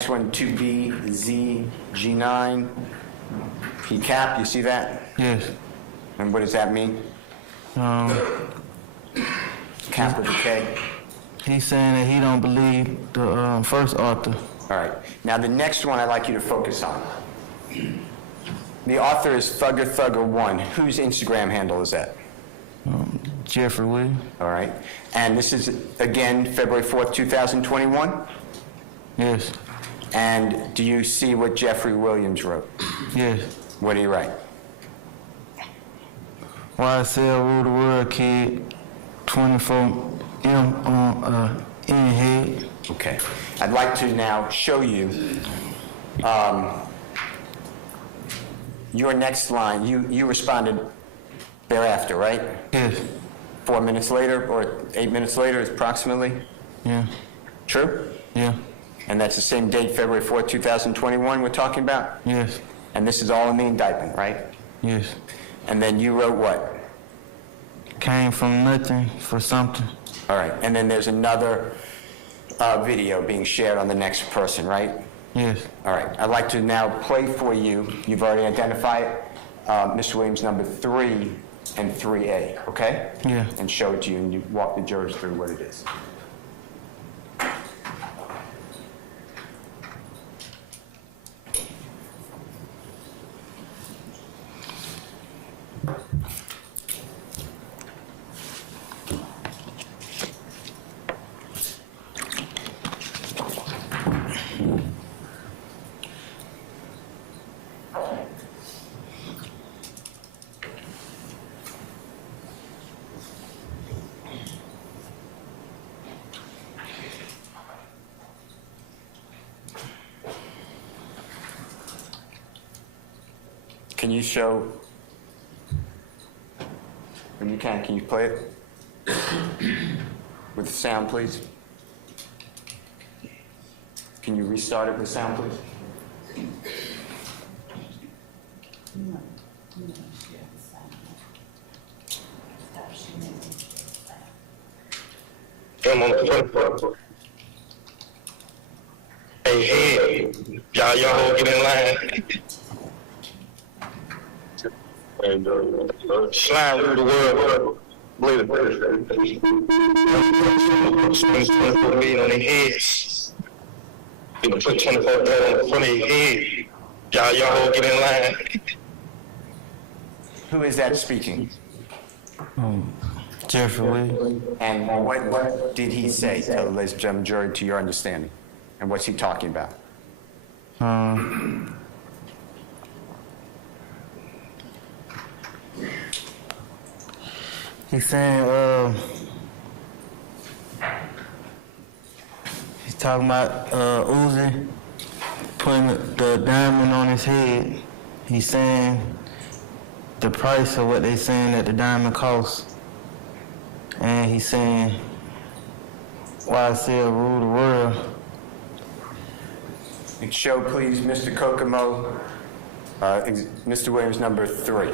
Next one, 2BZG9, P cap, you see that? Yes. And what does that mean? Cap with a K? He's saying that he don't believe the first author. All right. Now the next one I'd like you to focus on. The author is Thugger1. Whose Instagram handle is that? Jeffrey Williams. All right. And this is, again, February 4th, 2021? Yes. And do you see what Jeffrey Williams wrote? Yes. What did he write? YSL rule the world, kid. 24M on in head. Okay. I'd like to now show you your next line. You responded thereafter, right? Yes. 4 minutes later or 8 minutes later, approximately? Yeah. True? Yeah. And that's the same date, February 4th, 2021 we're talking about? Yes. And this is all in the indictment, right? Yes. And then you wrote what? Came from nothing for something. All right. And then there's another video being shared on the next person, right? Yes. All right. I'd like to now play for you. You've already identified Mr. Williams number 3 and 3A, okay? Yeah. And show it to you, and you walk the jurors through what it is. Can you show, when you can you play it? With sound, please. Can you restart it with sound, please? I'm on the front. Hey, y'all get in line. And slide through the world. Believe it. Spend 24 million on their heads. You know, put 24 million on the front of your head. Y'all get in line. Who is that speaking? Jeffrey Williams. And what did he say? Tell the ladies and gentlemen jury to your understanding. And what's he talking about? He's saying, he's talking about Uzi putting the diamond on his head. He's saying the price of what they saying that the diamond costs. And he's saying YSL rule the world. And show, please, Mr. Kokomo, Mr. Williams number 3.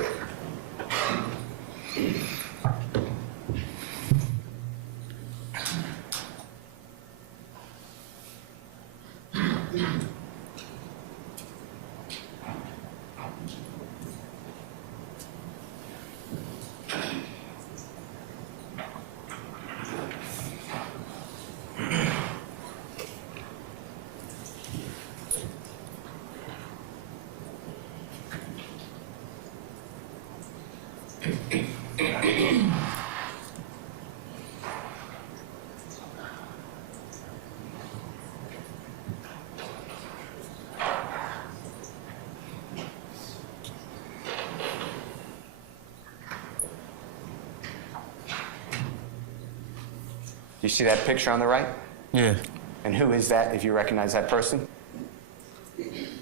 You see that picture on the right? Yeah. And who is that, if you recognize that person?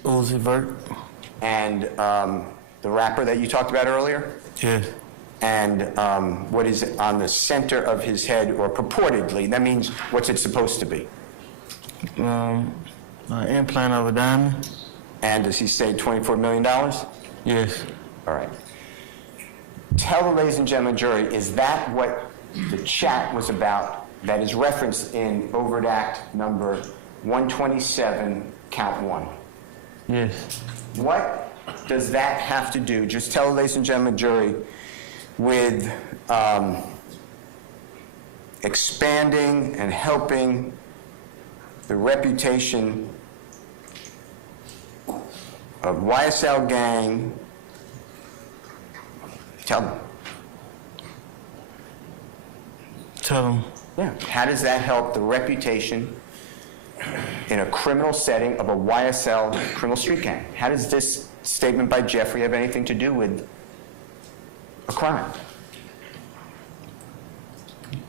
Uzi Vert. And the rapper that you talked about earlier? Yes. And what is on the center of his head, or purportedly, that means what's it supposed to be? Implant of a diamond. And does he say $24 million? Yes. All right. Tell the ladies and gentlemen jury, is that what the chat was about that is referenced in overt act number 127 count one. Yes. What does that have to do, just tell the ladies and gentlemen jury, with expanding and helping the reputation of YSL gang? Tell them. Tell them. Yeah. How does that help the reputation in a criminal setting of a YSL criminal street gang? How does this statement by Jeffrey have anything to do with a crime?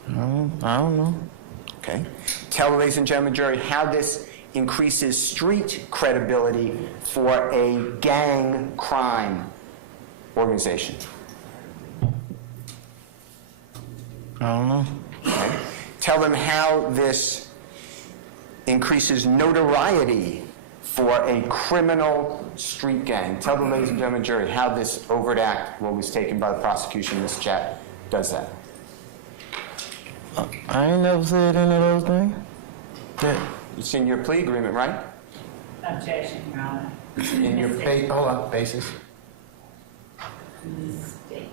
I don't know. Okay. Tell the ladies and gentlemen jury how this increases street credibility for a gang crime organization. I don't know. Okay. Tell them how this increases notoriety for a criminal street gang. Tell the ladies and gentlemen jury how this overt act, what was taken by the prosecution in this chat, does that. I ain't never said any of those things. It's in your plea agreement, right? Objection, Your Honor. In your hold on, basis. Mistake.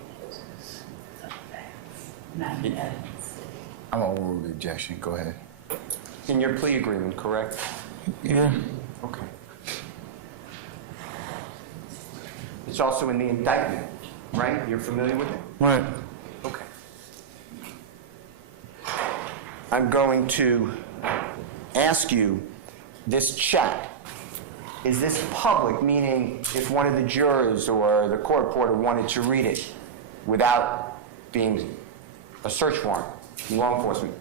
Not evidence. I'm gonna rule the objection. Go ahead. In your plea agreement, correct? Yeah. Okay. It's also in the indictment, right? You're familiar with it? Right. Okay. I'm going to ask you, this chat, is this public, meaning if one of the jurors or the court reporter wanted to read it without being a search warrant from law enforcement,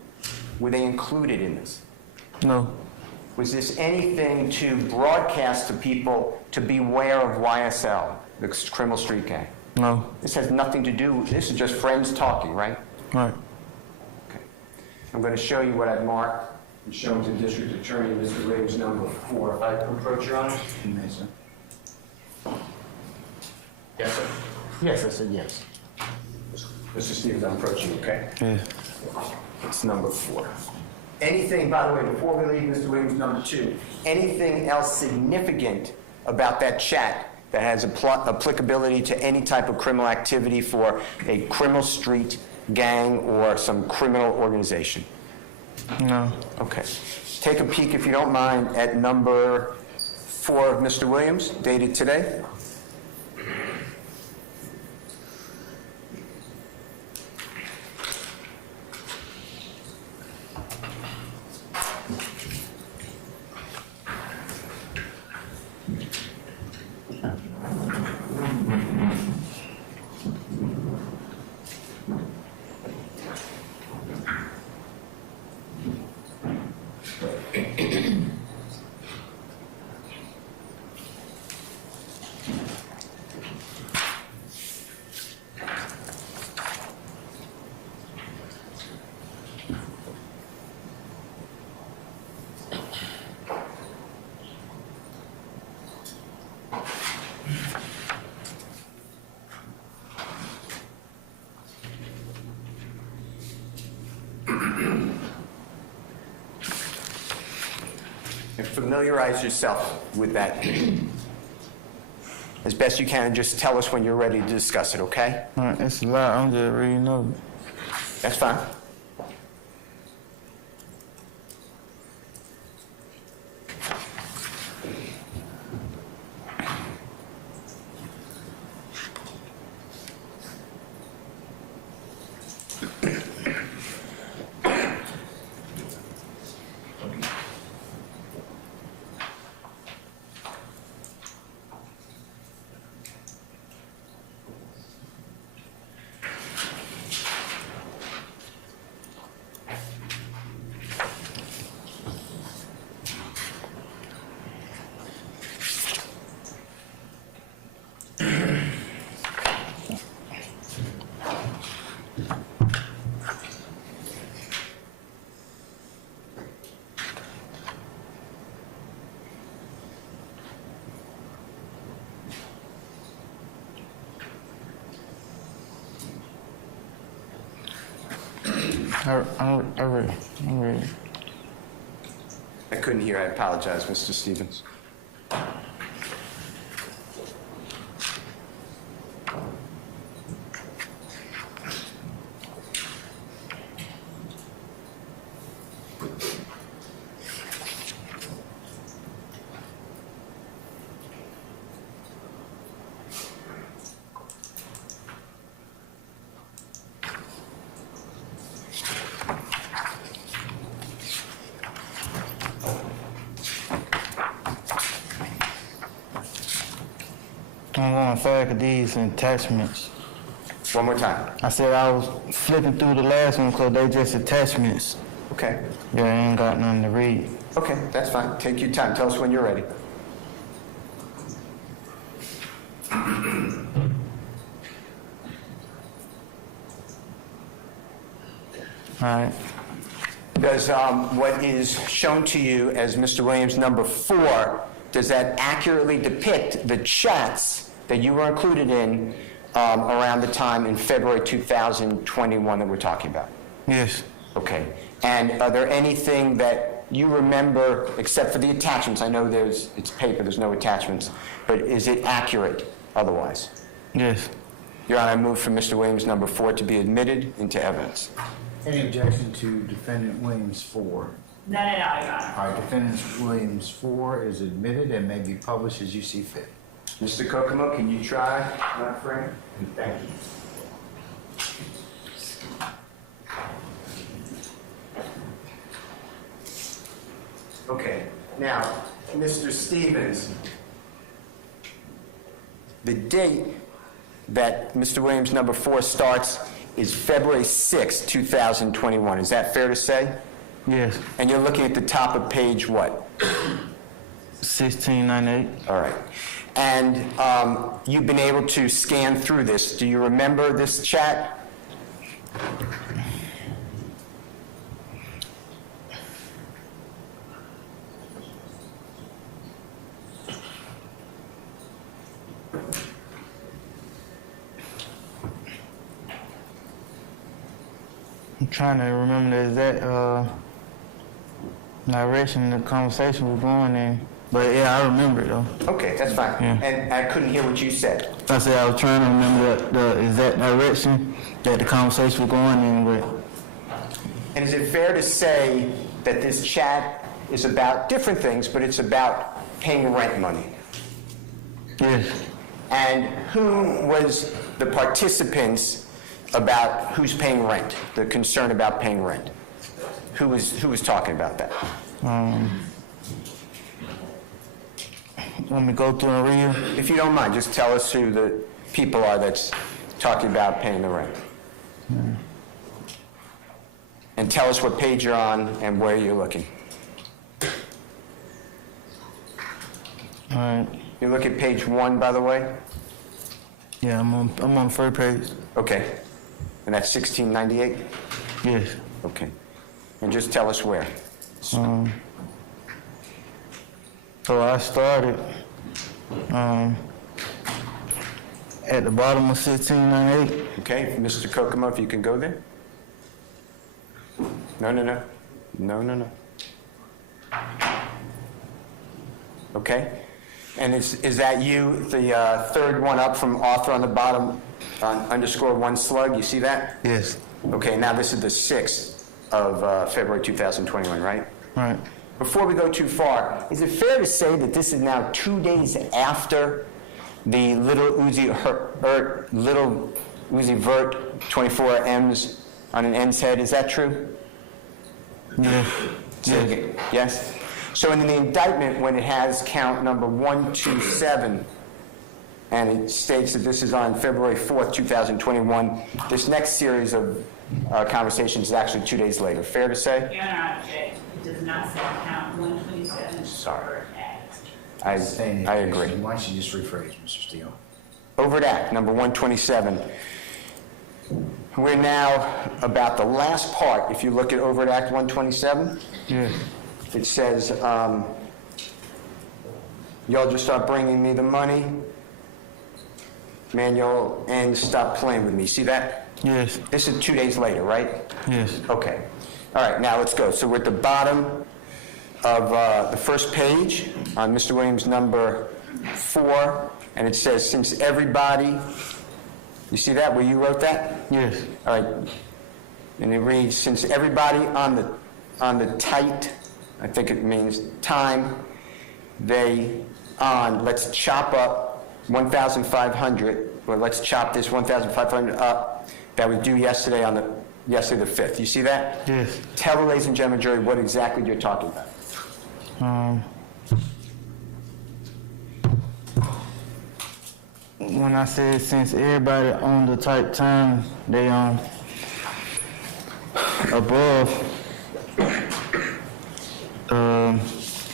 were they included in this? No. Was this anything to broadcast to people to beware of YSL, the criminal street gang? No. This has nothing to do, this is just friends talking, right? Right. Okay. I'm going to show you what I've marked and show to the district attorney, Mr. Williams, number 4. If I approach your honor? You may, sir. Yes, sir. Yes, I said yes. Mr. Stevens, I'm approaching you, okay? Yeah. It's number 4. Anything, by the way, before we leave, Mr. Williams, number 2, anything else significant about that chat that has applicability to any type of criminal activity for a criminal street gang or some criminal organization? No. Okay. Take a peek, if you don't mind, at number 4 of Mr. Williams, dated today. And familiarize yourself with that as best you can, and just tell us when you're ready to discuss it, okay? All right, it's a lot. I'm just reading over. That's fine. I'm ready. I couldn't hear. I apologize, Mr. Stevens. I'm going back of these attachments. One more time. I said I was flipping through the last one because they just attachments. Okay. Yeah, I ain't got nothing to read. Okay, that's fine. Take your time. Tell us when you're ready. All right. Does what is shown to you as Mr. Williams number 4, does that accurately depict the chats that you were included in around the time in February 2021 that we're talking about? Yes. Okay. And are there anything that you remember, except for the attachments? I know it's paper, there's no attachments, but is it accurate otherwise? Yes. Your Honor, I move for Mr. Williams number 4 to be admitted into evidence. Any objection to defendant Williams 4? No, Your Honor. All right, defendant Williams 4 is admitted and may be published as you see fit. Mr. Kokomo, can you try, my friend? Thank you. Okay, now, Mr. Stephens, the date that Mr. Williams number 4 starts is February 6, 2021. Is that fair to say? Yes. And you're looking at the top of page what? 1698. All right. And you've been able to scan through this. Do you remember this chat? I'm trying to remember the exact direction the conversation was going in. But yeah, I remember it though. Okay, that's fine. Yeah. And I couldn't hear what you said. I said I was trying to remember the exact direction that the conversation was going in with. And is it fair to say that this chat is about different things, but it's about paying rent money? Yes. And who was the participants about who's paying rent, the concern about paying rent? Who was talking about that? Want me to go through and read? If you don't mind, just tell us who the people are that's talking about paying the rent. And tell us what page you're on and where you're looking. All right. You look at page 1, by the way? Yeah, I'm on the first page. Okay. And that's 1698? Yes. Okay. And just tell us where. So I started at the bottom of 1698. Okay, Mr. Kokomo, if you can go there. No. Okay. And is that you, the third one up from author on the bottom, underscore 1 slug? You see that? Yes. Okay, now this is the 6th of February 2021, right? Right. Before we go too far, is it fair to say that this is now 2 days after the little Uzi Vert 24 M's on an N's head? Is that true? Yeah. Yes? So in the indictment, when it has count number 127, and it states that this is on February 4th, 2021, this next series of conversations is actually 2 days later. Fair to say? Your Honor, I object. It does not say count 127. Sorry. or Act. I agree. Why don't you just rephrase, Mr. Steele? Overt Act, number 127. We're now about the last part. If you look at Overt Act 127, Yes. it says, y'all just start bringing me the money, manual, and stop playing with me. See that? Yes. This is 2 days later, right? Yes. Okay. All right, now let's go. So we're at the bottom of the first page on Mr. Williams number 4, and it says, since everybody, you see that where you wrote that? Yes. All right. And it reads, since everybody on the tight, I think it means time, let's chop up 1,500, or let's chop this 1,500 up that was due yesterday the 5th. You see that? Yes. Tell the ladies and gentlemen, jury, what exactly you're talking about. when I said since everybody on the type time they above,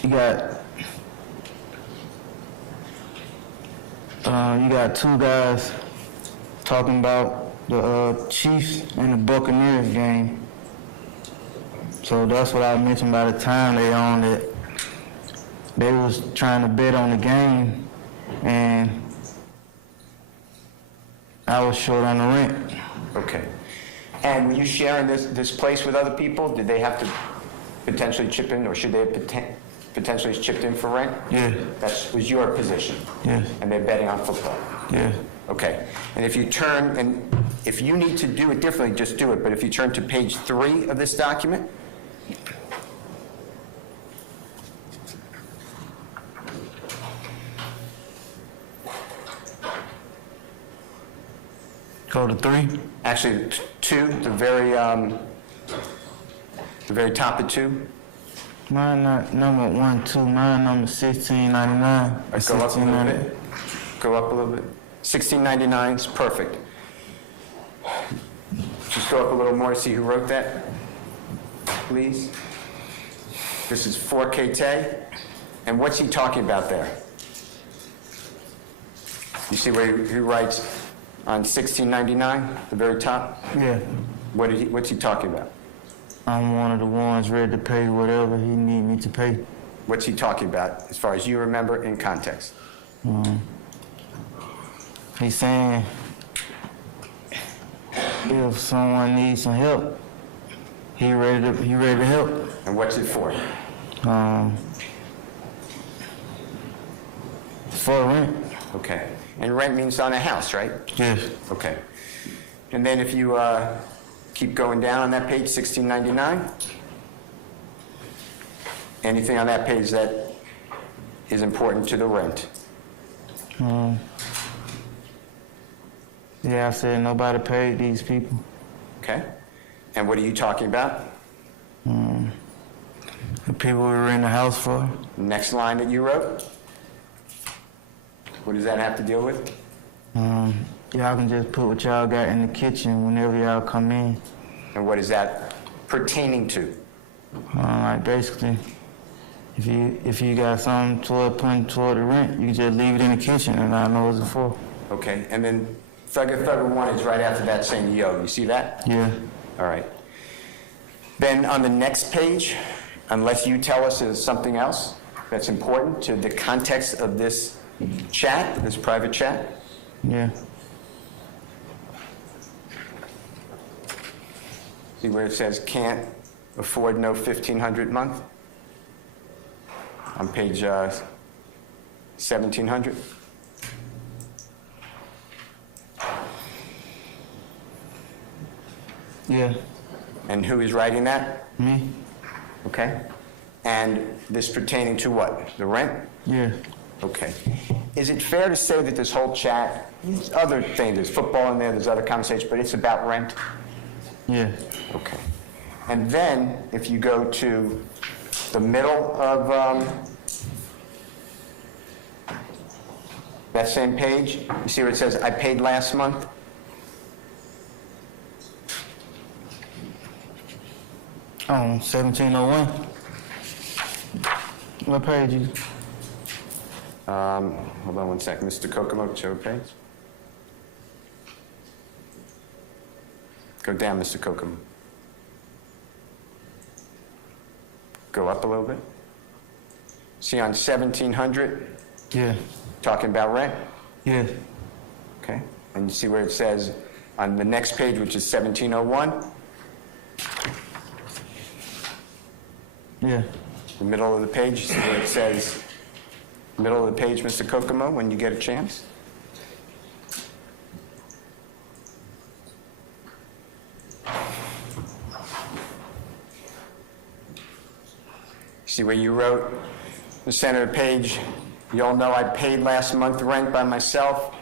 you got two guys talking about the Chiefs and the Buccaneers game. So that's what I mentioned by the time they on that they was trying to bet on the game and I was short on the rent. Okay. And were you sharing this place with other people? Did they have to potentially chip in, or should they have potentially chipped in for rent? Yeah. That was your position? Yeah. And they're betting on football? Yeah. Okay. And if you turn, and if you need to do it differently, just do it, but if you turn to page 3 of this document, Go to 3. actually 2, the very top of 2. Mine not number 1, 2. Mine number 1699. Or Go up a little 1600. bit. Go up a little bit. 1699 is perfect. Just go up a little more, see who wrote that, please. This is 4K. And what's he talking about there? You see where he writes on 1699, the very top? Yeah. What's he talking about? I'm one of the ones ready to pay whatever he need me to pay. What's he talking about, as far as you remember, in context? He's saying if someone needs some help, he ready to help. And what's it for? For rent. Okay. And rent means on a house, right? Yes. Okay. And then if you keep going down on that page, 1699, anything on that page that is important to the rent? Yeah, I said nobody paid these people. Okay. And what are you talking about? The people we were in the house for. Next line that you wrote? What does that have to deal with? Y'all can just put what y'all got in the kitchen whenever y'all come in. And what is that pertaining to? Like basically, if you got something putting toward the rent, you can just leave it in the kitchen and I know what it's for. Okay. And then Thugger 1 is right after that saying yo. You see that? Yeah. All right. Then on the next page, unless you tell us there's something else that's important to the context of this chat, this private chat. Yeah. See where it says can't afford no 1,500 month? On page 1700. Yeah. And who is writing that? Me? Okay. And this pertaining to what? The rent? Yeah. Okay. Is it fair to say that this whole chat, there's other things, there's football in there, there's other conversations, but it's about rent? Yeah. Okay. And then, if you go to the middle of that same page, you see where it says, I paid last month? On 1701. What page is it? Hold on one sec. Mr. Kokomo, show a page. Go down, Mr. Kokomo. Go up a little bit. See on 1700, Yeah. talking about rent? Yeah. Okay. And you see where it says on the next page, which is 1701, Yeah. the middle of the page, you see where it says, middle of the page, Mr. Kokomo, when you get a chance? See where you wrote the center of the page, you all know I paid last month rent by myself.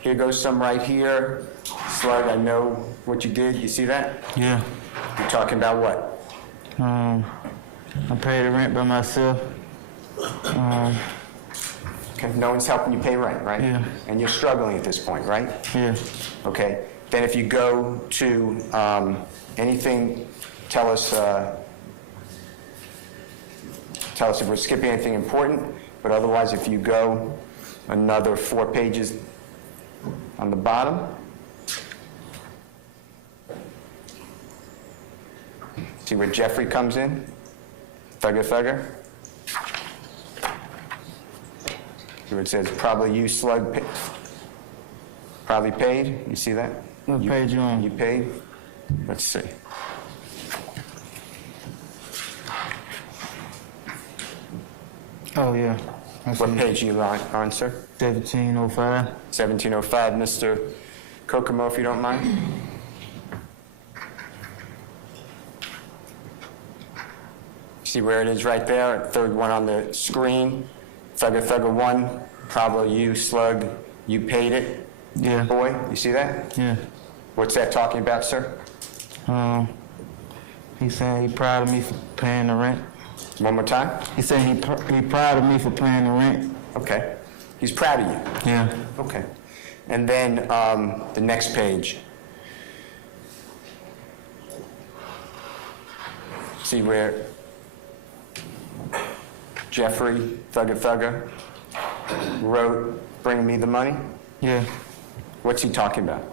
Here goes some right here. Slug, I know what you did. You see that? Yeah. You're talking about what? I paid the rent by myself. Okay, no one's helping you pay rent, right? Yeah. And you're struggling at this point, right? Yeah. Okay, then if you go to anything, tell us if we're skipping anything important, but otherwise if you go another 4 pages on the bottom. See where Jeffrey comes in? Thugger. Where it says probably you slug, probably paid. You see that? What page you on? You paid? Let's see. Oh, yeah. I What see. page are you on, sir? 1705. 1705, Mr. Kokomo, if you don't mind. See where it is right there? Third one on the screen. Thugger 1, probably you slug, you paid it. Yeah. Boy, you see that? Yeah. What's that talking about, sir? He saying he proud of me for paying the rent. One more time? He said he proud of me for paying the rent. Okay. He's proud of you. Yeah. Okay. And then the next page. See where Jeffrey Thugger wrote, "Bring me the money"? Yeah. What's he talking about?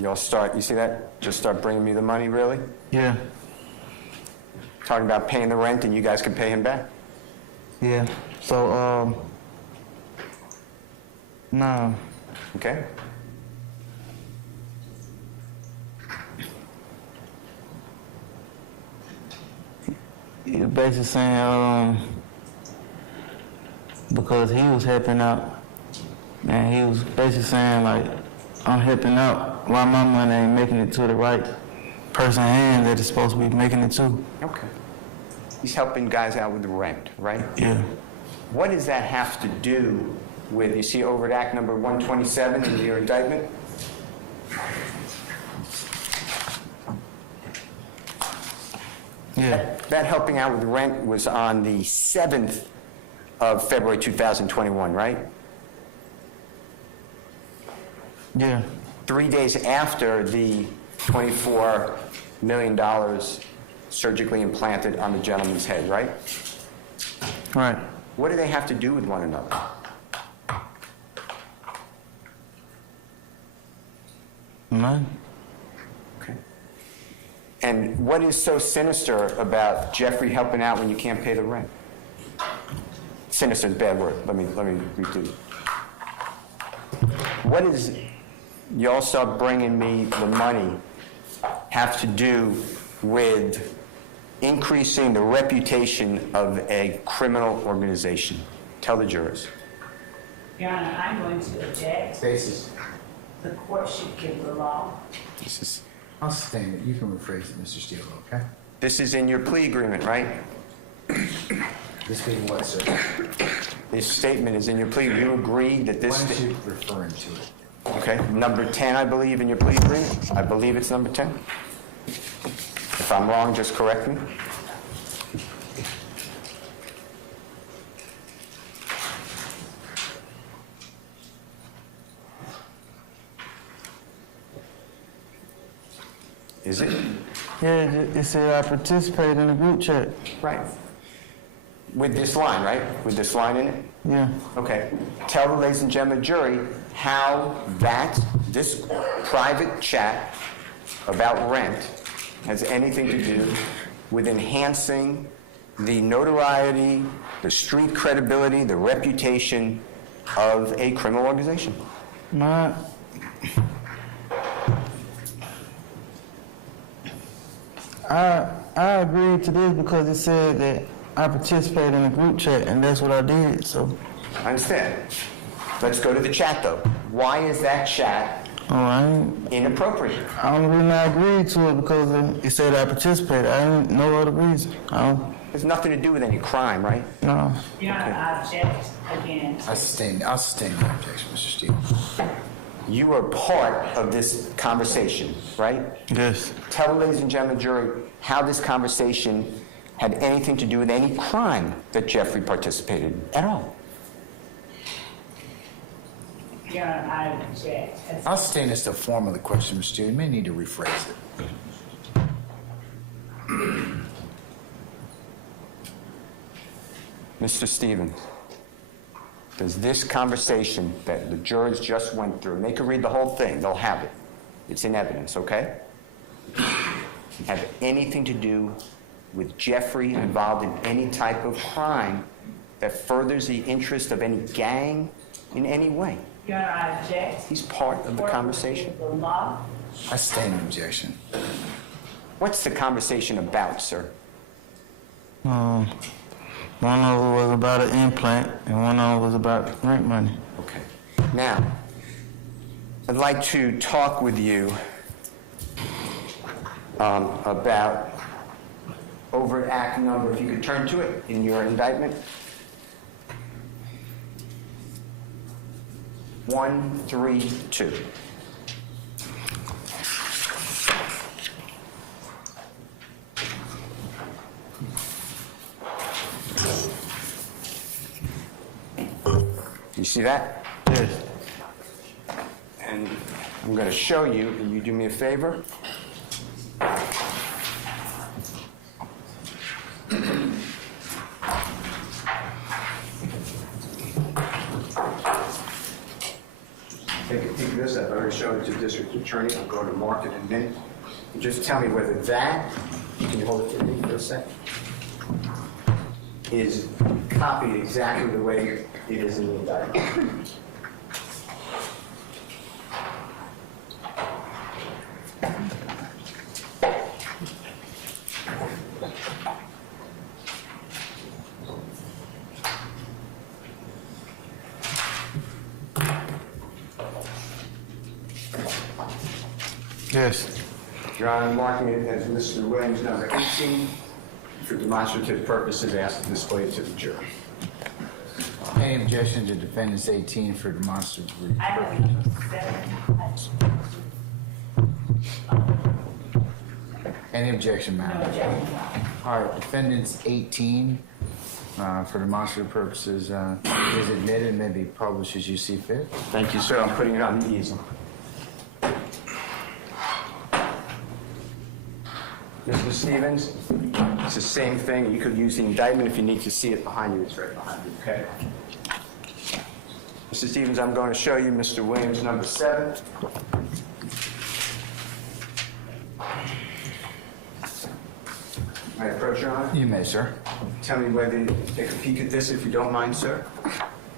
Y'all start, you see that? Just start bringing me the money, really? Yeah. Talking about paying the rent and you guys can pay him back? Yeah. So, no. Okay? He was basically saying, because he was helping out, and he was basically saying, like, I'm helping out while my money ain't making it to the right person's hand that it's supposed to be making it to. Okay. He's helping guys out with the rent, right? Yeah. What does that have to do with, you see overt act number 127 in your indictment? Yeah. That helping out with rent was on the 7th of February 2021, right? Yeah. 3 days after the $24 million surgically implanted on the gentleman's head, right? Right. What do they have to do with one another? None. Okay. And what is so sinister about Jeffrey helping out when you can't pay the rent? Sinister is a bad word. Let me redo it. What is y'all start bringing me the money have to do with increasing the reputation of a criminal organization? Tell the jurors. Your Honor, I'm going to object. Basis. The court should give the law. I'll sustain it. You can rephrase it, Mr. Steele, okay? This is in your plea agreement, right? This being what, sir? This statement is in your plea. You agree that this... Why aren't you referring to it? Okay, number 10, I believe, in your plea agreement. I believe it's number 10. If I'm wrong, just correct me. Is it? Yeah, it said I participated in a group chat. Right. With this line, right? With this line in it? Yeah. Okay. Tell the ladies and gentlemen jury how this private chat about rent has anything to do with enhancing the notoriety, the street credibility, the reputation of a criminal organization. My, I agreed to this because it said that I participated in a group chat, and that's what I did, so. I understand. Let's go to the chat, though. Why is that chat Oh, I ain't, inappropriate? I only reason I agreed to it because it said I participated. I ain't no other reason. I don't, It has nothing to do with any crime, right? no. Your Honor, I object again. I'll sustain the objection, Mr. Steele. You were part of this conversation, right? Yes. Tell the ladies and gentlemen jury how this conversation had anything to do with any crime that Jeffrey participated in at all? Your Honor, I object. I'll stand as the form of the question, Mr. Chair. You may need to rephrase it. Mr. Stephens, does this conversation that the jurors just went through, and they can read the whole thing, they'll have it. It's in evidence, okay? Have anything to do with Jeffrey involved in any type of crime that furthers the interest of any gang in any way? Your Honor, I object. He's part of the conversation. The law. I stand in objection. What's the conversation about, sir? One of them was about an implant, and one of them was about rent money. Okay. Now, I'd like to talk with you about overt act number, if you could turn to it in your indictment. 132. You see that? Yes. And I'm going to show you. Will you do me a favor? Take a peek at this. I've already shown it to the district attorney. I'm going to mark it in a minute. And just tell me whether that, can you hold it for me for a second, is copied exactly the way it is in the indictment. Yes. Your Honor, I'm marking it as Mr. Williams, number 18, for demonstrative purposes, asked to display it to the jury. Any objection to defendant's 18 for demonstrative I have Any objection, no ma'am? objection. All right, defendant's 18 for demonstrative purposes is admitted and may be published as you see fit. Thank you, sir. I'm putting it on the easel. Mr. Stephens, it's the same thing. You could use the indictment if you need to see it behind you. It's right behind you, okay? Mr. Stephens, I'm going to show you Mr. Williams, number 7. May I approach, Your Honor? You may, sir. Tell me whether you take a peek at this, if you don't mind, sir.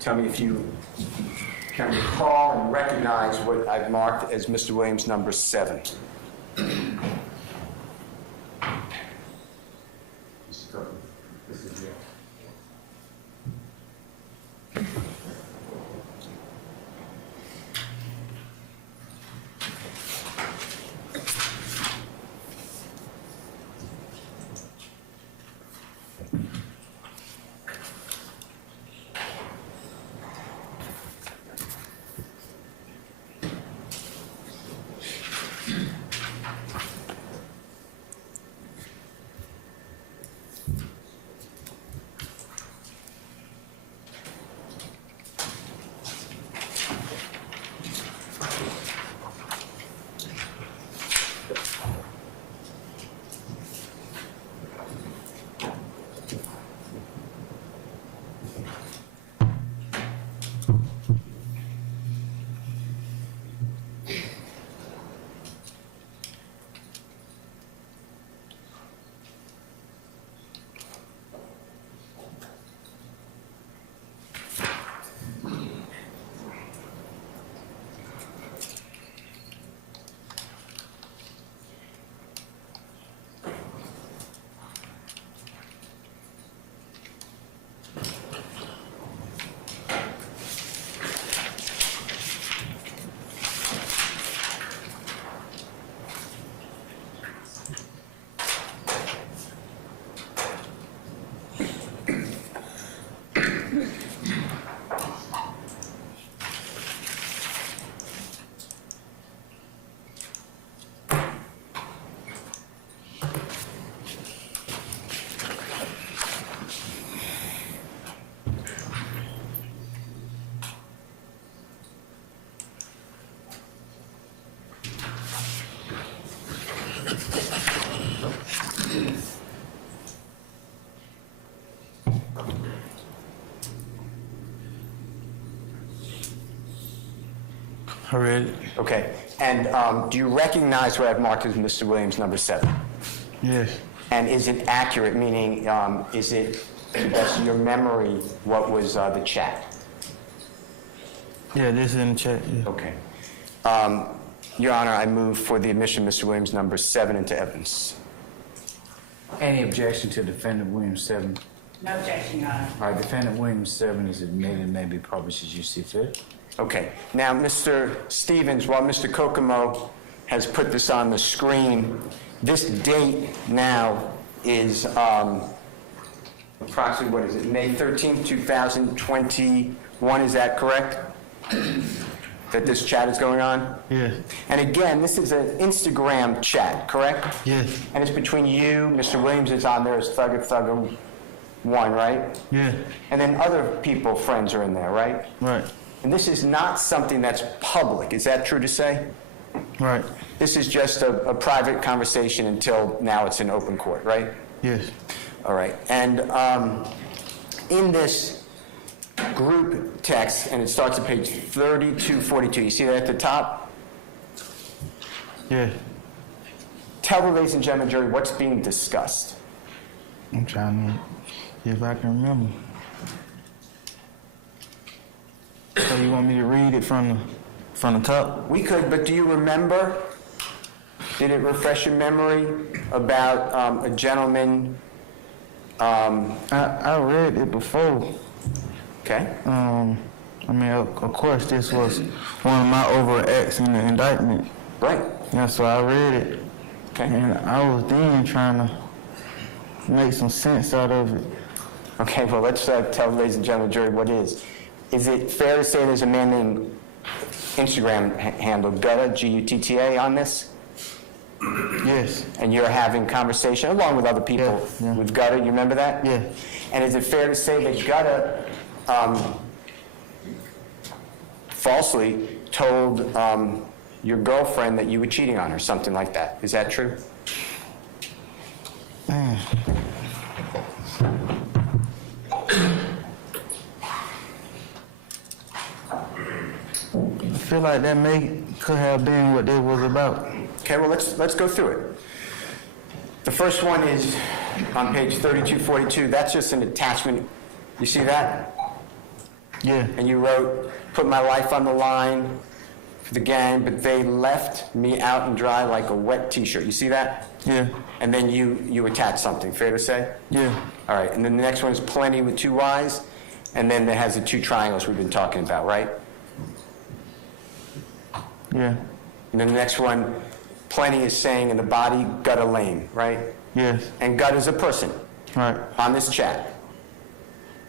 Tell me if you can recall and recognize what I've marked as Mr. Williams, number 7. This is it. I read it. Okay. And do you recognize what I've marked as Mr. Williams number 7? Yes. And is it accurate, meaning is it, to the best of your memory, what was the chat? Yeah, this is in the chat. Yeah. Okay. Your Honor, I move for the admission of Mr. Williams number 7 into evidence. Any objection to defendant Williams 7? No objection, Your Honor. All right, defendant Williams 7 is admitted and may be published as you see fit. Okay. Now, Mr. Stephens, while Mr. Kokomo has put this on the screen, this date now is approximately, what is it, May 13th, 2021, is that correct? That this chat is going on? Yes. And again, this is an Instagram chat, correct? Yes. And it's between you, Mr. Williams is on there as Thugger 1, right? Yeah. And then other people, friends are in there, right? Right. And this is not something that's public, is that true to say? Right. This is just a private conversation until now it's in open court, right? Yes. All right. And in this group text, and it starts at page 3242, you see that at the top? Yeah. Tell the ladies and gentlemen, jury, what's being discussed. I'm trying to see if I can remember. So you want me to read it from the top? We could, but do you remember? Did it refresh your memory about a gentleman? I read it before. Okay. I mean, of course, this was one of my overacts in the indictment. Right. Yeah, so I read it. Okay. And I was then trying to make some sense out of it. Okay, well, let's tell the ladies and gentlemen, jury, what is. Is it fair to say there's a man named Instagram handle, Gutta, G-U-T-T-A, on this? Yes. And you're having conversation, along with other people, Yeah. with Gutta, you remember that? Yeah. And is it fair to say that Gutta falsely told your girlfriend that you were cheating on her, something like that? Is that true? Man. I feel like that could have been what it was about. Okay, well, let's go through it. The first one is on page 3242. That's just an attachment. You see that? Yeah. And you wrote, put my life on the line for the gang, but they left me out and dry like a wet t-shirt. You see that? Yeah. And then you attach something, fair to say? Yeah. All right, and then the next one is plenty with 2 Y's, and then it has the 2 triangles we've been talking about, right? Yeah. And then the next one, plenty is saying in the body, Gutta lame, right? Yes. And Gutta is a person Right. on this chat,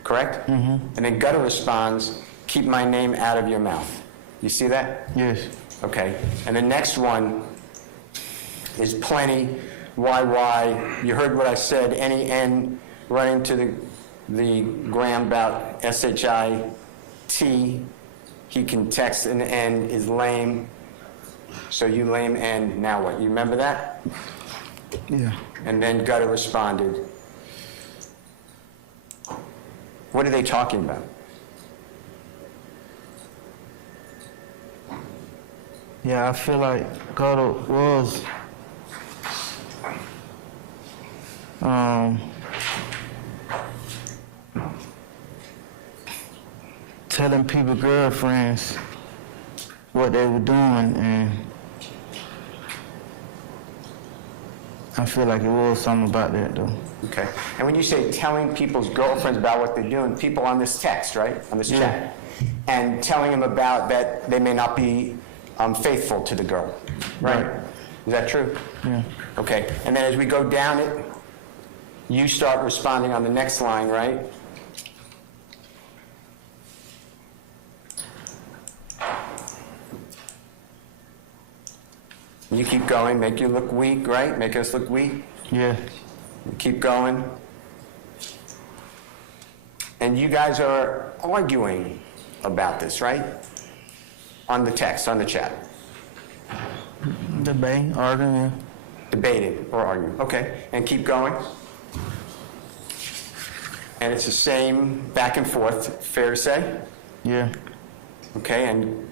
correct? Mm-hmm. And then Gutta responds, keep my name out of your mouth. You see that? Yes. Okay. And the next one is plenty, YY. You heard what I said, any N running to the gram about SHIT. He can text an N is lame. So you lame N, now what? You remember that? Yeah. And then Gutta responded. What are they talking about? Yeah, I feel like Gutta was telling people, girlfriends, what they were doing, and I feel like it was something about that, though. Okay. And when you say telling people's girlfriends about what they're doing, people on this text, right? On this chat. And telling them about that they may not be faithful to the girl, right? Is that true? Yeah. Okay. And then as we go down it, you start responding on the next line, right? You keep going, make you look weak, right? Make us look weak. Yeah. Keep going. And you guys are arguing about this, right? On the text, on the chat. Debate, arguing, yeah. Debating or arguing. Okay. And keep going. And it's the same back and forth, fair to say? Yeah. Okay. And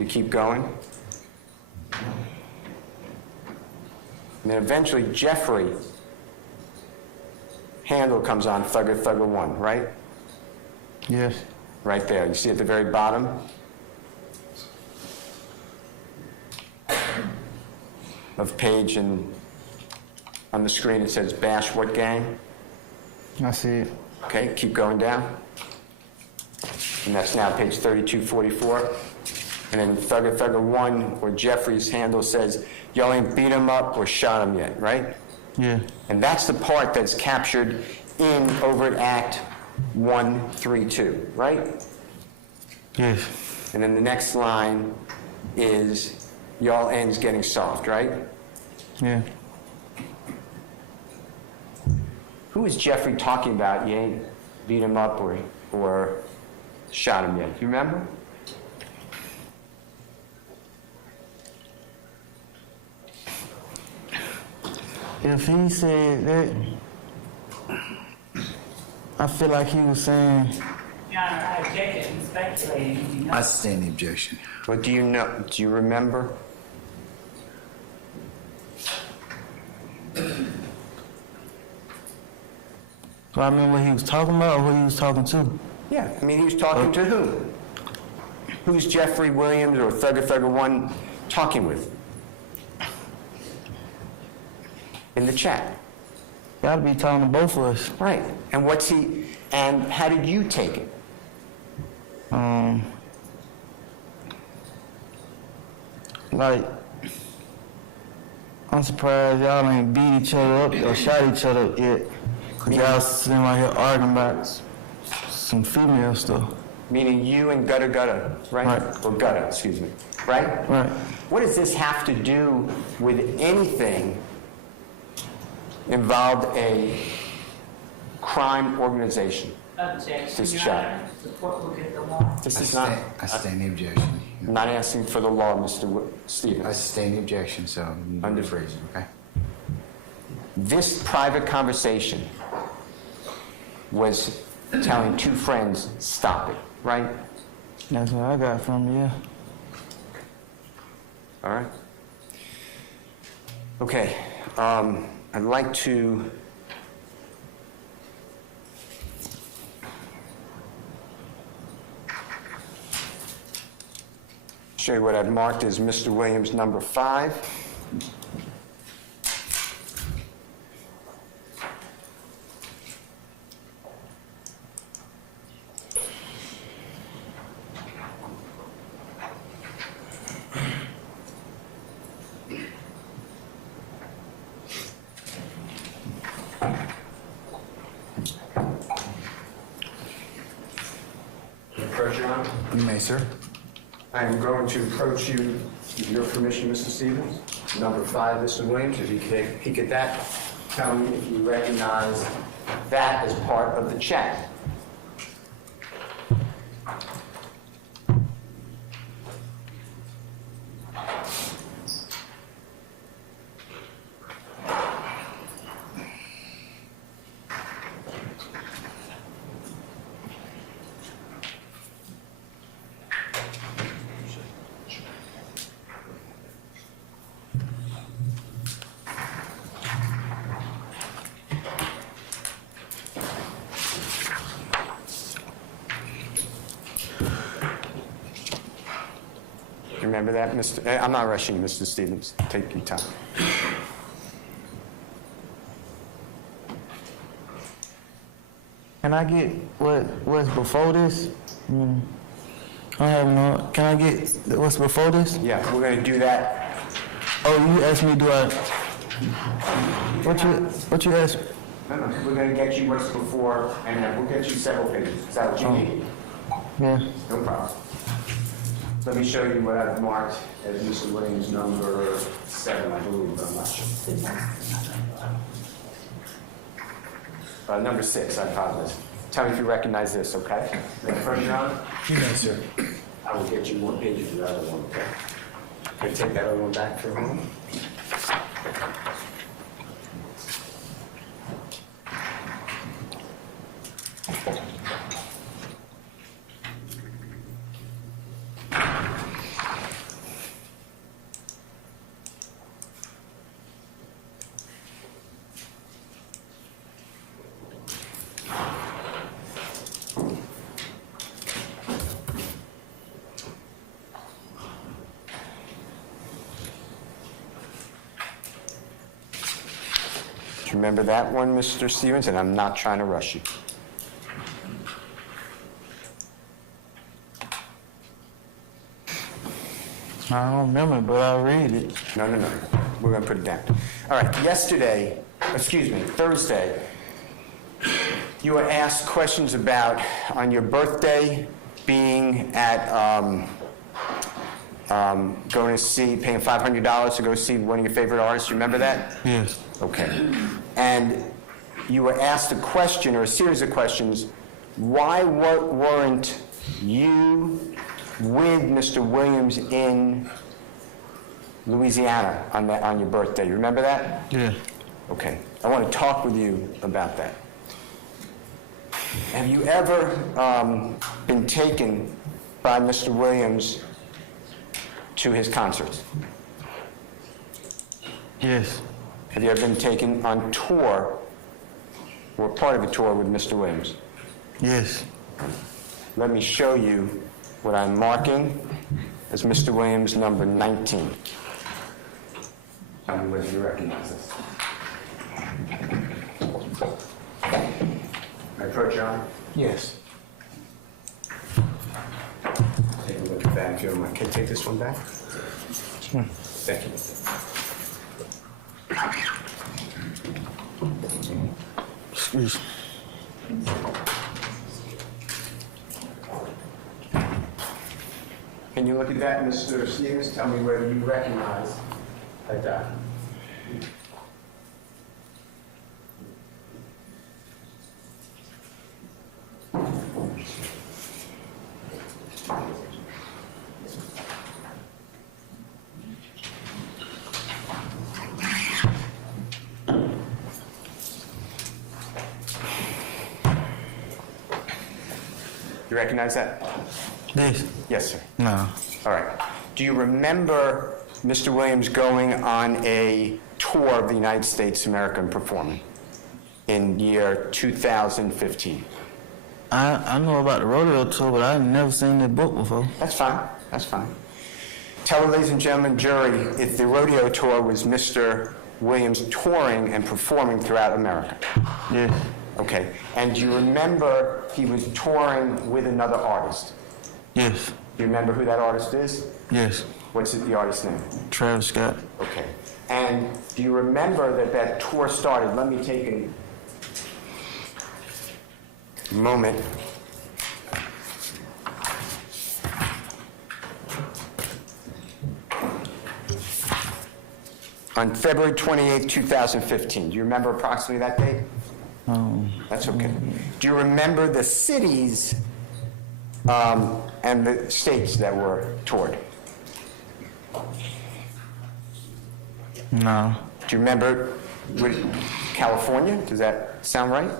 You keep going. And then eventually Jeffrey handle comes on Thugger 1, right? Yes. Right there. You see at the very bottom? Of page, and on the screen it says Bash what gang? I see it. Okay, keep going down. And that's now page 3244. And then Thugger 1, where Jeffrey's handle says, y'all ain't beat him up or shot him yet, right? Yeah. And that's the part that's captured in overt act 132, right? Yes. And then the next line is, y'all ends getting soft, right? Yeah. Who is Jeffrey talking about? You ain't beat him up or shot him yet. Do you remember? If he said that, I feel like he was saying, Your Honor, I object to speculating. You know. I sustain the objection. What do you know? Do you remember? so I mean what he was talking about or who he was talking to? Yeah, I mean, he was talking to who? Who's Jeffrey Williams or Thugger 1 talking with? In the chat. Gotta be talking to both of us. Right. And what's he, and how did you take it? Like, I'm surprised y'all ain't beat each other up or shot each other up yet. Cause y'all sitting right here arguing about some female stuff. Meaning you and Gutta, right? Right. Or Gutta, excuse me. Right? Right. What does this have to do with anything involved a crime organization? Objection, This Your chat. Honor. The court will get the law. This is not, I sustain the objection. I'm not asking for the law, Mr. I Stephens. sustain the objection, so I'm Under- rephrasing, okay? This private conversation was telling two friends, stop it, right? That's what I got from you, yeah. All right. Okay, I'd like to show you what I've marked as Mr. Williams number 5. Approach, Your Honor. You may, sir. I am going to approach you, with your permission, Mr. Stephens. Number 5, Mr. Williams, if you could take a peek at that, tell me if you recognize that as part of the chat. Remember that, Mr. I'm not rushing you, Mr. Stephens. Take your time. Can I get what's before this? I don't have no. Can I get what's before this? Yeah, we're going to do that. Oh, you asked me, do I? What you asked? No, we're going to get you what's before, and then we'll get you several pages. Is that what you need? Yeah. No problem. Let me show you what I've marked as Mr. Williams number 7, I believe, but I'm not sure. Number 6, I apologize. Tell me if you recognize this, okay? First, Your Honor? You may, sir. I will get you one page of the other one, okay? Can I take that other one back for a moment? you remember that one, Mr. Stephens? And I'm not trying to rush you. I don't remember, but I'll read it. No. We're going to put it down. All right. Thursday, you were asked questions about, on your birthday, being at, going to see, paying $500 to go see one of your favorite artists. You remember that? Yes. Okay. And you were asked a question, or a series of questions, why weren't you with Mr. Williams in Louisiana on your birthday? You remember that? Yeah. Okay. I want to talk with you about that. Have you ever been taken by Mr. Williams to his concerts? Yes. Have you ever been taken on tour or part of a tour with Mr. Williams? Yes. Let me show you what I'm marking as Mr. Williams number 19. Tell me whether you recognize this. I approach your arm? Yes. Take a look at that if you don't mind. Can you take this one back? Sure. Thank you. Excuse me. Can you look at that, Mr. Stephens? Tell me whether you recognize that document. You recognize that? This? Yes, sir. No. All right. Do you remember Mr. Williams going on a tour of the United States, America, and performing in year 2015? I know about the rodeo tour, but I've never seen the book before. That's fine. That's fine. Tell the ladies and gentlemen, jury, if the rodeo tour was Mr. Williams touring and performing throughout America. Yes. Okay. And do you remember he was touring with another artist? Yes. Do you remember who that artist is? Yes. What's the artist's name? Travis Scott. Okay. And do you remember that tour started? Let me take a moment. On February 28th, 2015. Do you remember approximately that date? That's okay. Do you remember the cities and the states that were toured? No. Do you remember California? Does that sound right?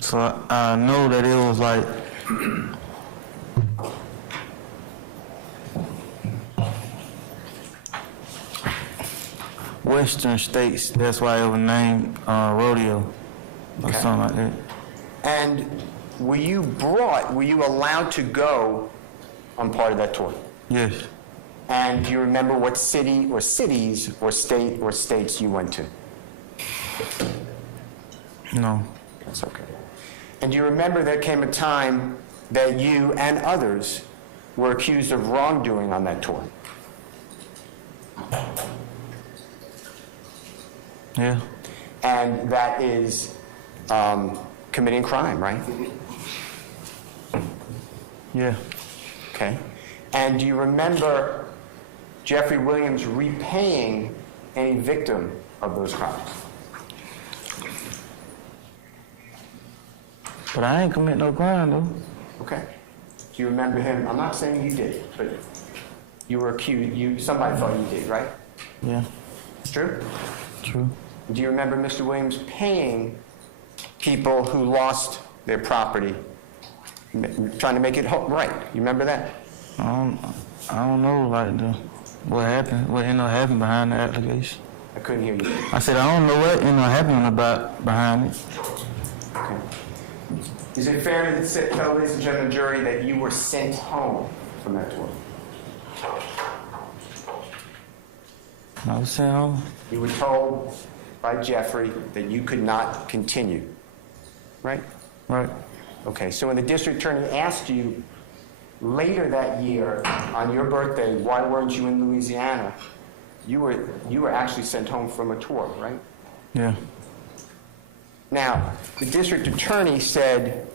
So I know that it was like Western states. That's why it was named rodeo or Okay. something like that. And were you allowed to go on part of that tour? Yes. And do you remember what city or cities or state or states you went to? No. That's okay. And do you remember there came a time that you and others were accused of wrongdoing on that tour? Yeah. And that is committing crime, right? Yeah. Okay. And do you remember Jeffrey Williams repaying any victim of those crimes? But I ain't commit no crime though. Okay. Do you remember him? I'm not saying you did, but you were accused. Somebody thought you did, right? Yeah. True? True. Do you remember Mr. Williams paying people who lost their property, trying to make it right? You remember that? I don't know like what happened, what ended up happening behind the application. I couldn't hear you. I said I don't know what ended up happening about behind it. Okay. Is it fair to tell ladies and gentlemen jury that you were sent home from that tour? I was sent home. You were told by Jeffrey that you could not continue, right? Right. Okay, so when the district attorney asked you later that year on your birthday, why weren't you in Louisiana, you were actually sent home from a tour, right? Yeah. Now, the district attorney said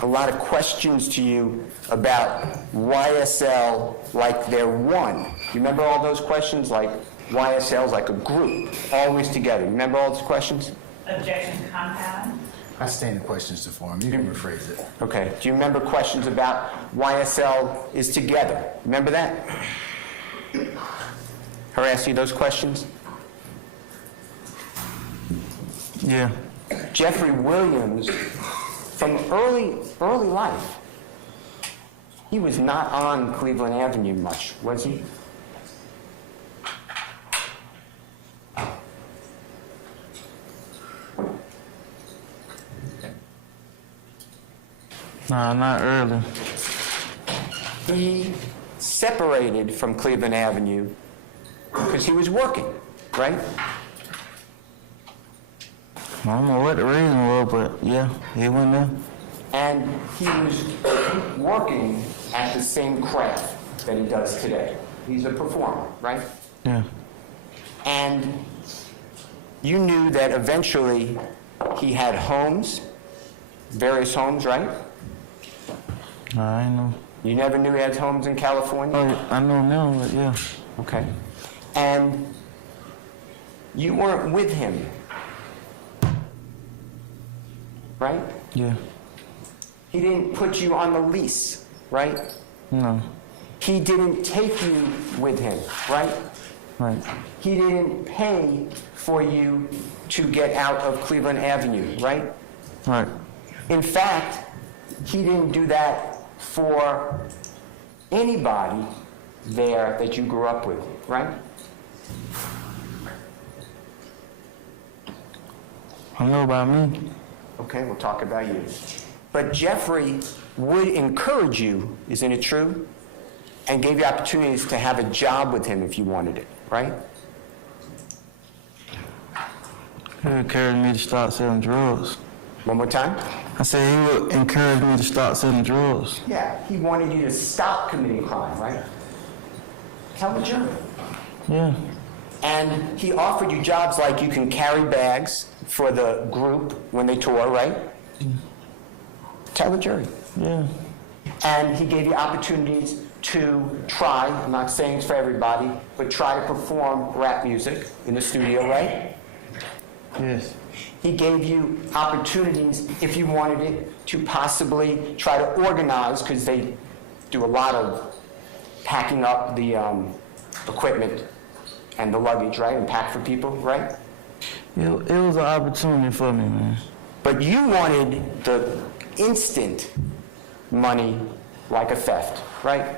a lot of questions to you about YSL like they're one. You remember all those questions? Like YSL's like a group, always together. You remember all those questions? Objection compound. I stand the questions to form. You can rephrase it. Okay. Do you remember questions about YSL is together? Remember that? Her asking you those questions? Yeah. Jeffrey Williams, from early life, he was not on Cleveland Avenue much, was he? Nah, not early. He separated from Cleveland Avenue because he was working, right? I don't know what the reason was, but yeah, he went there. And he was working at the same craft that he does today. He's a performer, right? Yeah. And you knew that eventually he had homes, various homes, right? I know. You never knew he had homes in California? Oh, I know now, but yeah. Okay. And you weren't with him, right? Yeah. He didn't put you on the lease, right? No. He didn't take you with him, right? Right. He didn't pay for you to get out of Cleveland Avenue, right? Right. In fact, he didn't do that for anybody there that you grew up with, right? I know about me. Okay, we'll talk about you. But Jeffrey would encourage you, isn't it true? And gave you opportunities to have a job with him if you wanted it, right? He would encourage me to start selling drugs. One more time? I said he would encourage me to start selling drugs. Yeah, he wanted you to stop committing crime, right? Tell the jury. Yeah. And he offered you jobs like you can carry bags for the group when they tour, right? Tell the jury. Yeah. And he gave you opportunities to try, I'm not saying it's for everybody, but try to perform rap music in the studio, right? Yes. He gave you opportunities, if you wanted it, to possibly try to organize, because they do a lot of packing up the equipment and the luggage, right? And pack for people, right? It was an opportunity for me, man. But you wanted the instant money like a theft, right?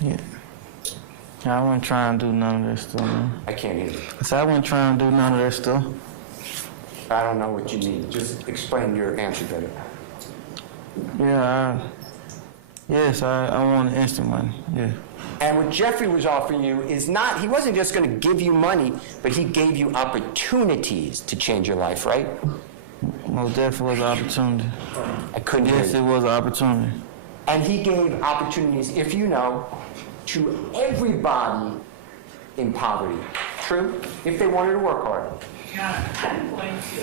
Yeah. I wasn't trying to do none of that stuff, man. I can't hear you. I said I wasn't trying to do none of that stuff. I don't know what you mean. Just explain your answer better. Yeah, I wanted instant money, yeah. And what Jeffrey was offering you is not, he wasn't just going to give you money, but he gave you opportunities to change your life, right? Most definitely was an opportunity. I couldn't hear Yes, you. it was an opportunity. And he gave opportunities, if you know, to everybody in poverty. True? If they wanted to work hard. Now, I'm going to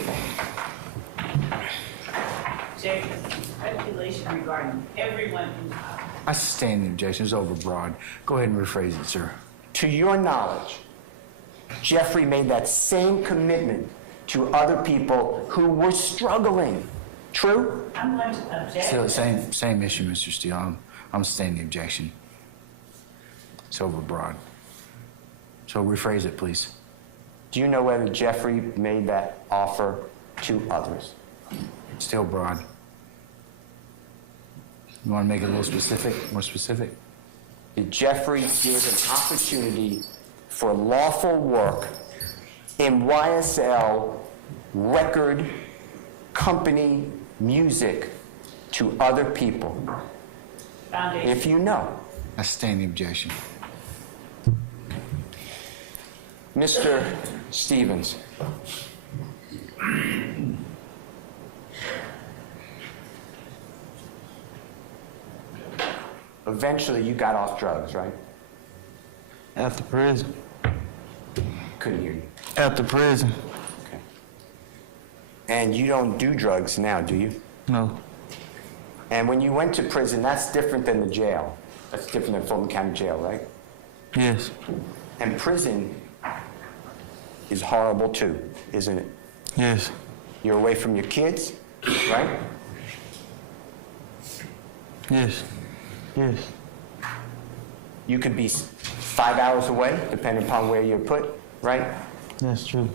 object to speculation regarding everyone in power. I sustain the objection. It's overbroad. Go ahead and rephrase it, sir. To your knowledge, Jeffrey made that same commitment to other people who were struggling. True? I'm going to object. Still, same issue, Mr. Steele. I'm sustaining the objection. It's overbroad. So rephrase it, please. Do you know whether Jeffrey made that offer to others? Still broad. You want to make it a little specific, more specific? Did Jeffrey give an opportunity for lawful work in YSL record company music to other people? Foundation. If you know. I sustain the objection. Mr. Stephens. Eventually, you got off drugs, right? After prison. Couldn't hear you. After prison. Okay. And you don't do drugs now, do you? No. And when you went to prison, that's different than the jail. That's different than Fulton County Jail, right? Yes. And prison is horrible too, isn't it? Yes. You're away from your kids, right? Yes. Yes. You could be 5 hours away, depending upon where you're put, right? That's true.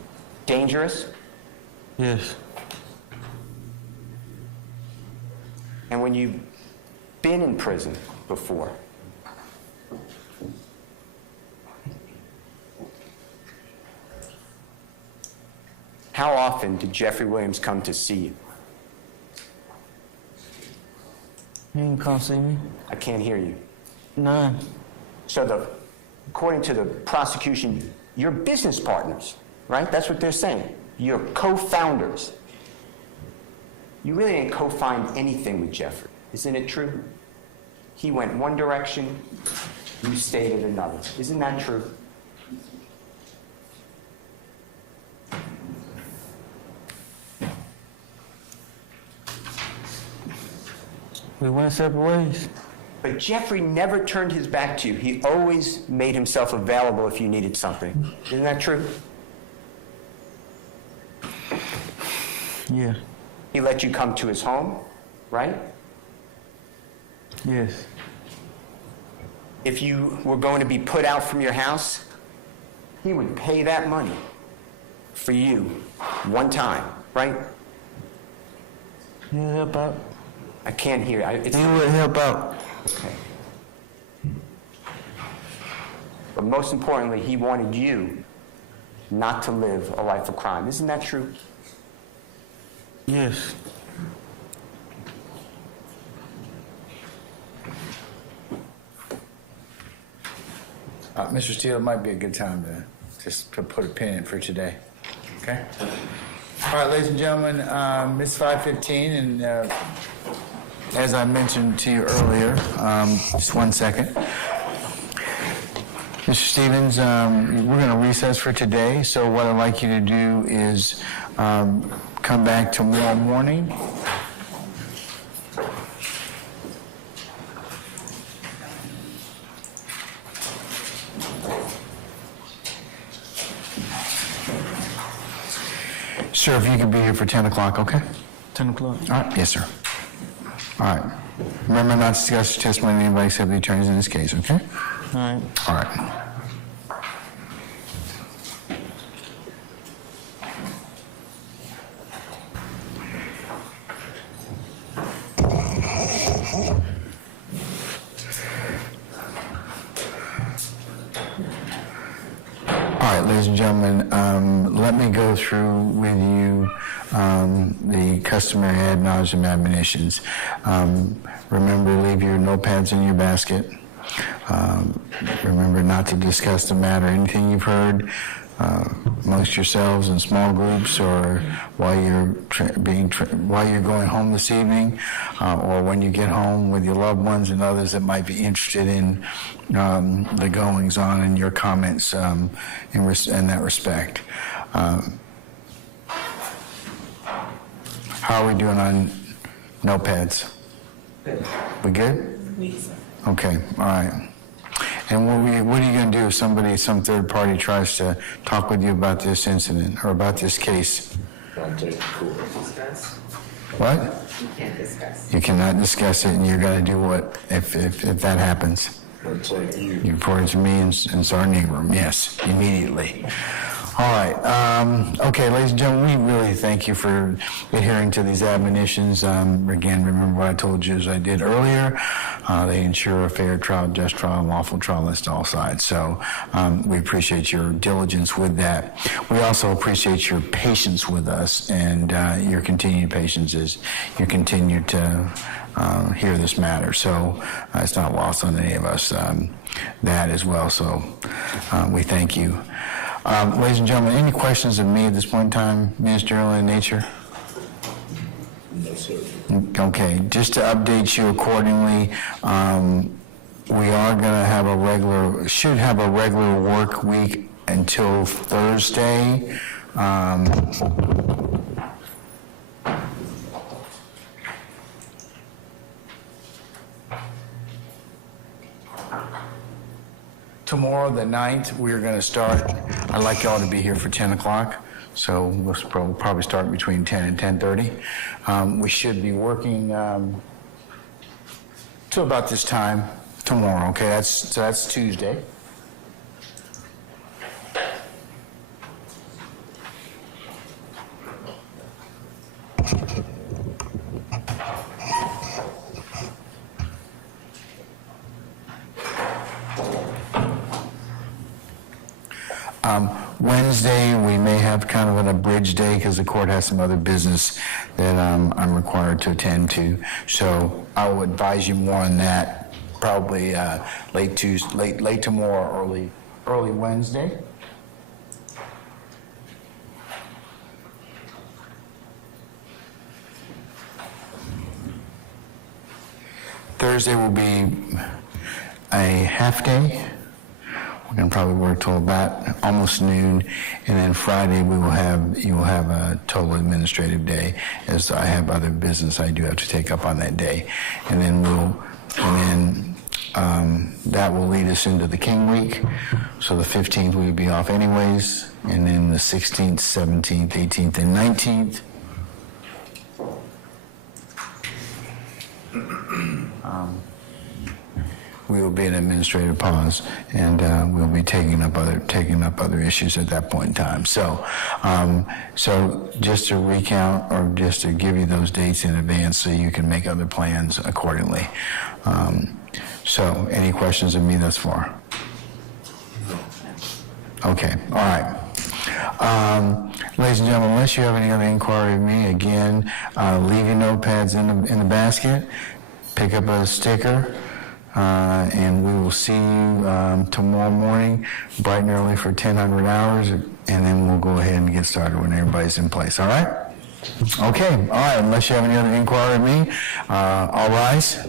Dangerous. Yes. And when you've been in prison before, how often did Jeffrey Williams come to see you? You didn't come see me? I can't hear you. None. So according to the prosecution, you're business partners, right? That's what they're saying. You're co-founders. You really didn't co-found anything with Jeffrey. Isn't it true? He went one direction, you stayed in another. Isn't that true? We went separate ways. But Jeffrey never turned his back to you. He always made himself available if you needed something. Isn't that true? Yeah. He let you come to his home, right? Yes. If you were going to be put out from your house, he would pay that money for you one time, right? He would help out. I can't hear. He would help out. Okay. But most importantly, he wanted you not to live a life of crime. Isn't that true? Yes. Mr. Steele, it might be a good time to just to put a pin in for today. Okay? All right, ladies and gentlemen, it's 5:15, and as I mentioned to you earlier, just 1 second. Mr. Stephens, we're going to recess for today, so what I'd like you to do is come back tomorrow morning. Sir, if you could be here for 10 o'clock, okay? 10 o'clock. All right, yes, sir. All right. Remember not to discuss your testimony with anybody except the attorneys in this case, okay? All right. All right. All right, ladies and gentlemen, let me go through with you the customary ad nauseam admonitions. Remember, leave your notepads in your basket. Remember not to discuss the matter, anything you've heard amongst yourselves in small groups, or while you're going home this evening, or when you get home with your loved ones and others that might be interested in the goings on and your comments in that respect. How are we doing on notepads? Good. We good? We, sir. Okay, all right. And what are you going to do if some third party tries to talk with you about this incident or about this case? Discuss. What? You can't discuss. You cannot discuss it, and you're going to do what if that happens? You report it to me in Sergeant Ingram. Yes, immediately. All right. Okay, ladies and gentlemen, we really thank you for adhering to these admonitions. Again, remember what I told you as I did earlier. They ensure a fair trial, just trial, and lawful trial as to all sides. So we appreciate your diligence with that. We also appreciate your patience with us and your continued patience as you continue to hear this matter. So it's not lost on any of us, that as well. So we thank you. Ladies and gentlemen, any questions of me at this point in time, ministerial in nature? No, sir. Okay, just to update you accordingly, we are going to have should have a regular work week until Thursday. Tomorrow, the 9th, we're going to start. I'd like y'all to be here for 10 o'clock. So we'll probably start between 10 and 10:30. We should be working till about this time tomorrow. Okay, that's Tuesday. Wednesday, we may have kind of an abridged day because the court has some other business that I'm required to attend to. So I will advise you more on that probably late tomorrow, early Wednesday. Thursday will be a half day. We're going to probably work till about almost noon, and then Friday you will have a total administrative day, as I have other business I do have to take up on that day, and then that will lead us into the King Week. So the 15th we will be off anyways, and then the 16th, 17th, 18th, and 19th. We will be in administrative pause, and we'll be taking up other issues at that point in time. So, so just to recount, or just to give you those dates in advance, so you can make other plans accordingly. So, any questions of me thus far? Okay. All right. Ladies and gentlemen, unless you have any other inquiry of me, again, leave your notepads in the basket. Pick up a sticker. And we will see you tomorrow morning, bright and early for 1000 hours, and then we'll go ahead and get started when everybody's in place, all right? Okay, all right, unless you have any other inquiry of me, all rise.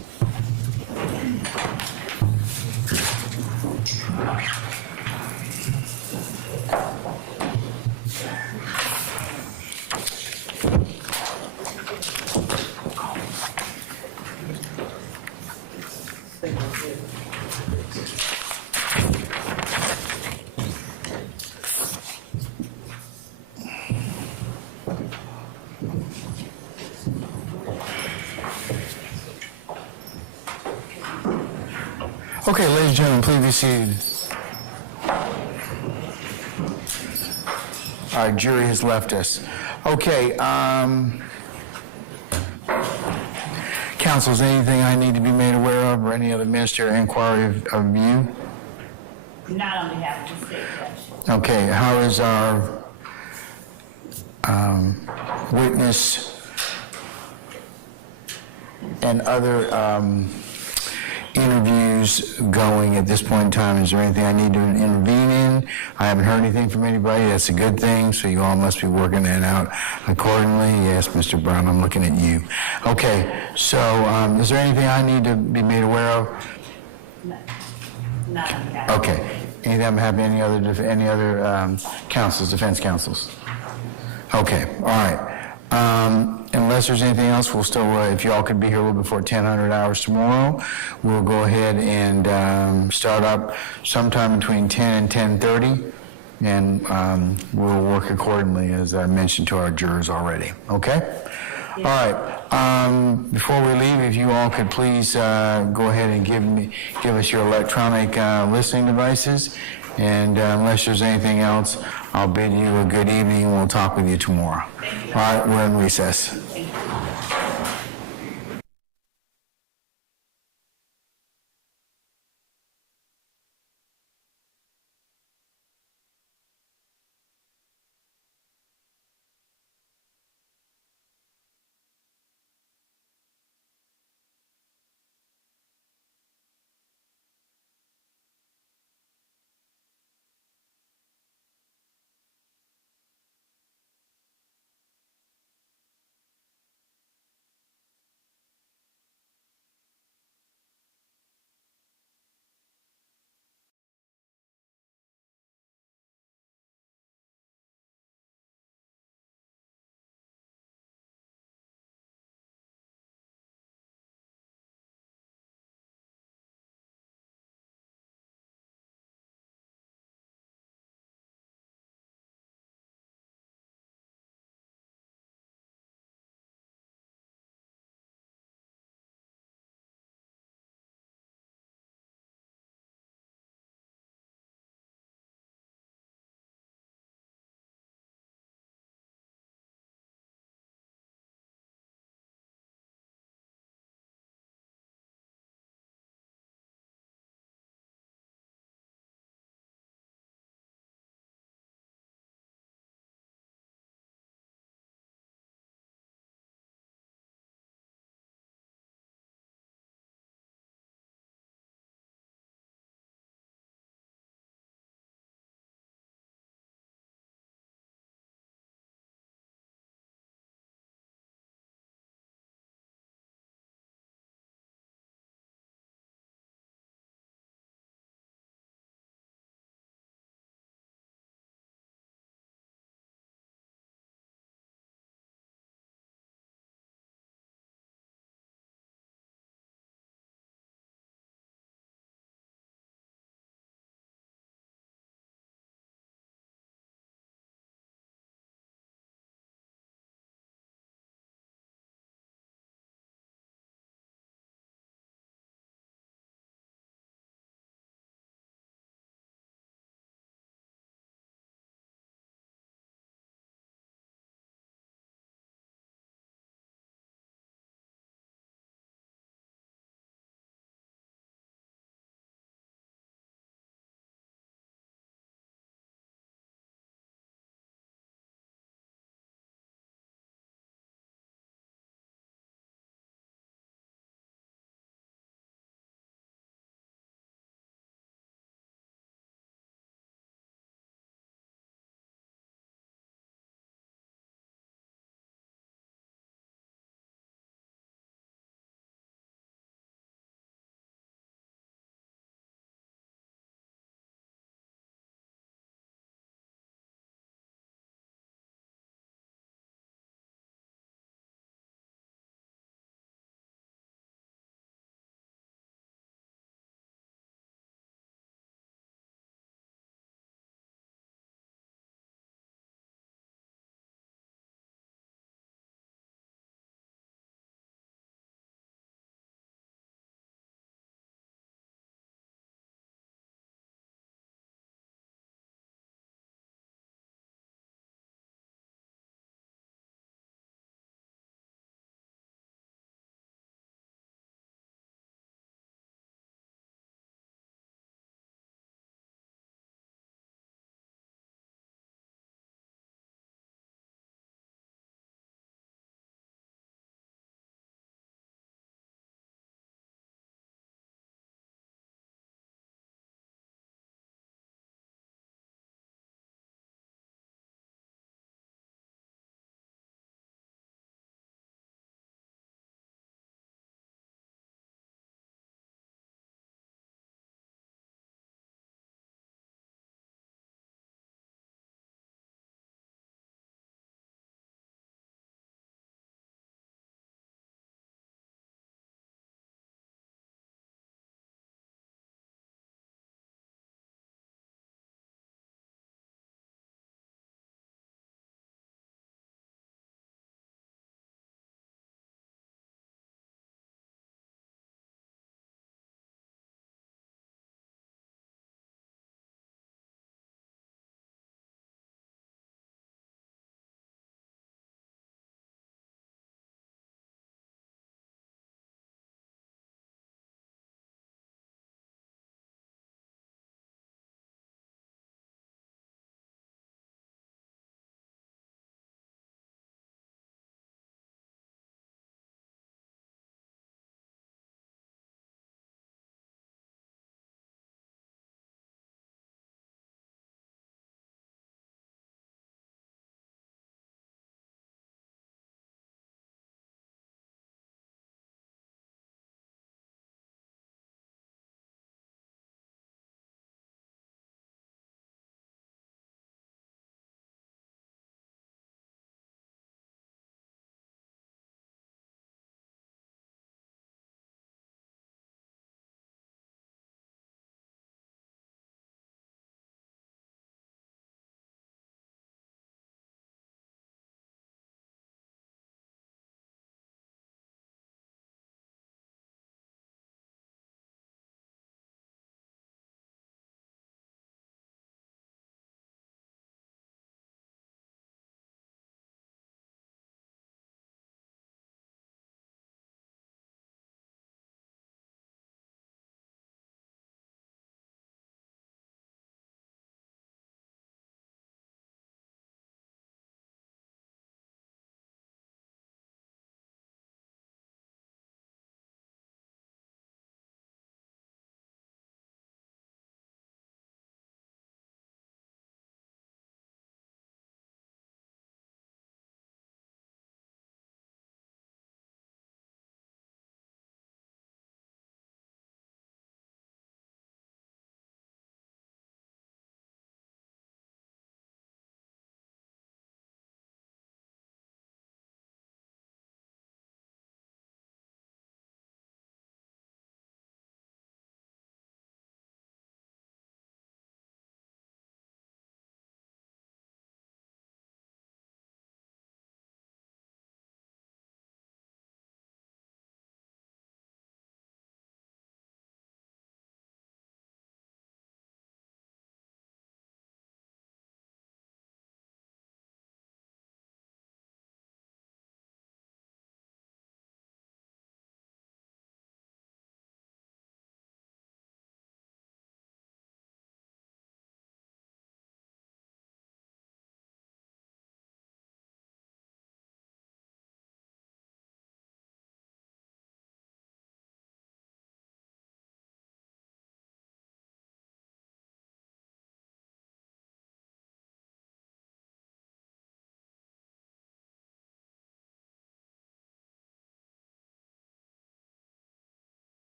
Okay, ladies and gentlemen, please be seated. Our jury has left us. Okay, counsel, is there anything I need to be made aware of, or any other ministerial inquiry of you? Not on behalf of the state judge. Okay, how is our witness and other interviews going at this point in time? Is there anything I need to intervene in? I haven't heard anything from anybody. That's a good thing, so you all must be working that out accordingly. Yes, Mr. Brown, I'm looking at you. Okay, so is there anything I need to be made aware of? No, not on behalf. Okay. Anything I'm having any other counsels, defense counsels? Okay, all right. Unless there's anything else, we'll still, if you all could be here a little before 1000 hours tomorrow, we'll go ahead and start up sometime between 10 and 10:30, and we'll work accordingly, as I mentioned to our jurors already. Okay? All right. Before we leave, if you all could please go ahead and give us your electronic listening devices. And unless there's anything else, I'll bid you a good evening, and we'll talk with you tomorrow. All right, we're in recess.